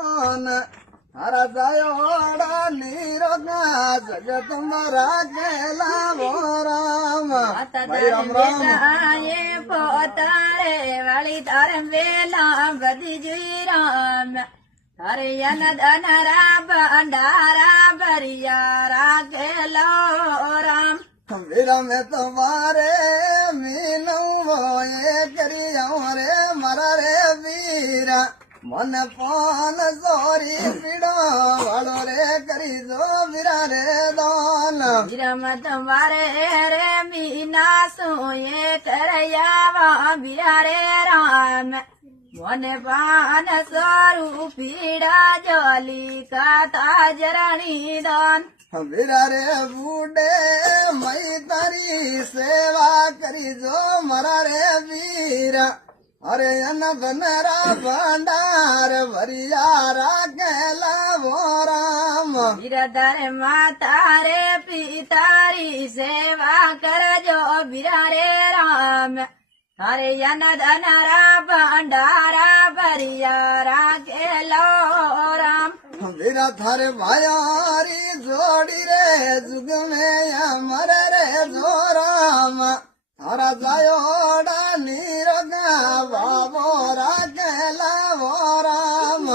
हरा जायोड़ा नीरोगा जगत मरा केला वो राम भाई राम राम ये पोतारे वाली तारम वेला बदी जुई राम हरियन धनरा भंडारा बरियारा केलो राम वीरा में तुम्हारे मीनू वो ये करिया रे मरा रे वीरा मन पान सोरी पीड़ो वालो रे करी जो वीरा रे दान विरम तुम्हारे रे मीना सोये करयावा वीरा रे राम मन पान सोरू पीड़ा जोली का ताजरणी दान वीरा रे बूढ़े मई तारी सेवा करी जो मरा रे वीरा अरे अन बनरा भंडार भरियारा केला वो राम वीरधर माता रे पितारी सेवा कर जो वीरा रे राम हरे अन धनरा भंडारा भरियारा केलो राम वीरा थारे भायारी जोड़ी रे जुग में अमर रे जो राम थारा जायोड़ा नीरोगा बाबो रा केला वो राम